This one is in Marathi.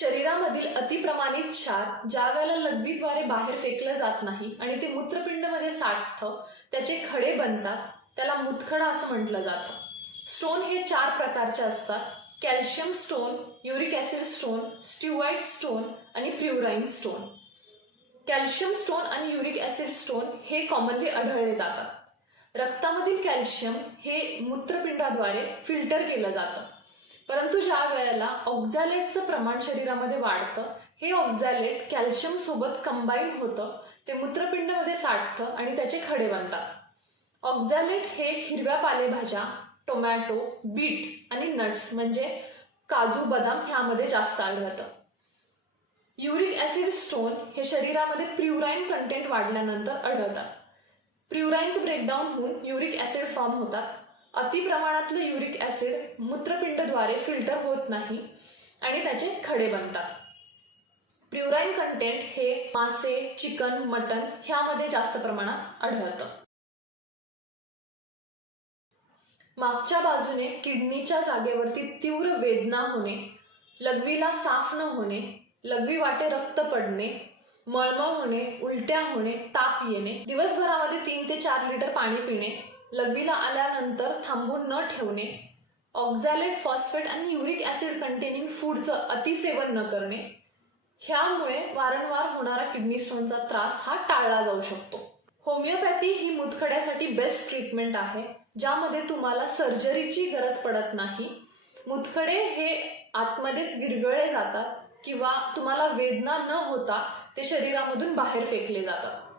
शरीरामधील अतिप्रमाणित क्षार ज्या वेळेला लघवीद्वारे बाहेर फेकलं जात नाही आणि ते मूत्रपिंडमध्ये साठतं त्याचे खडे बनतात त्याला मुतखडा असं म्हटलं जातं. स्टोन हे चार प्रकारचे असतात. Calcium stone uric acid stone struvite stone आणि प्युराईन स्टोन. कॅल्शियम स्टोन आणि युरिक ॲसिड स्टोन हे कॉमनली आढळले जातात. रक्तामधील कॅल्शियम हे मूत्रपिंडाद्वारे फिल्टर केलं जातं. परंतु ज्या वेळेला ऑक्झॅलेटचं प्रमाण शरीरामध्ये वाढतं हे ऑक्झॅलेट कॅल्शियम सोबत कंबाईन होतं ते मूत्रपिंडामध्ये साठतं आणि त्याचे खडे बनतात. ऑक्झॅलेट हे हिरव्या पालेभाज्या टोमॅटो बीट आणि नट्स म्हणजे काजू बदाम ह्यामध्ये जास्त आढळतं. युरिक ॲसिड स्टोन हे शरीरामध्ये प्युराईन कंटेंट वाढल्यानंतर आढळतात. प्युराईन्स ब्रेकडाऊन होऊन युरिक ॲसिड फॉर्म होतात. अतिप्रमाणातलं युरिक ॲसिड मूत्रपिंडद्वारे फिल्टर होत नाही आणि त्याचे खडे बनतात. प्युराईन कंटेंट हे मासे चिकन मटन ह्यामध्ये जास्त प्रमाणात आढळतं. मागच्या बाजूने किडनीच्या जागेवरती तीव्र वेदना होणे लघवीला साफ न होणे लघवी वाटे रक्त पडणे मळमळ होणे उलट्या होणे ताप येणे दिवसभरामध्ये तीन ते चार लिटर पाणी पिणे लघवीला आल्यानंतर थांबून न ठेवणे ऑक्झॅलेट फॉस्फेट आणि युरिक ऍसिड कंटेनिंग फूडचं अतिसेवन न करणे ह्यामुळे वारंवार होणारा किडनी स्टोनचा त्रास हा टाळला जाऊ शकतो. होमिओपॅथी ही मुतखड्यासाठी बेस्ट ट्रीटमेंट आहे ज्यामध्ये तुम्हाला सर्जरीची गरज पडत नाही. मुतखडे हे आतमध्येच विरघळले जातात किंवा तुम्हाला वेदना न होता ते शरीरामधून बाहेर फेकले जातात.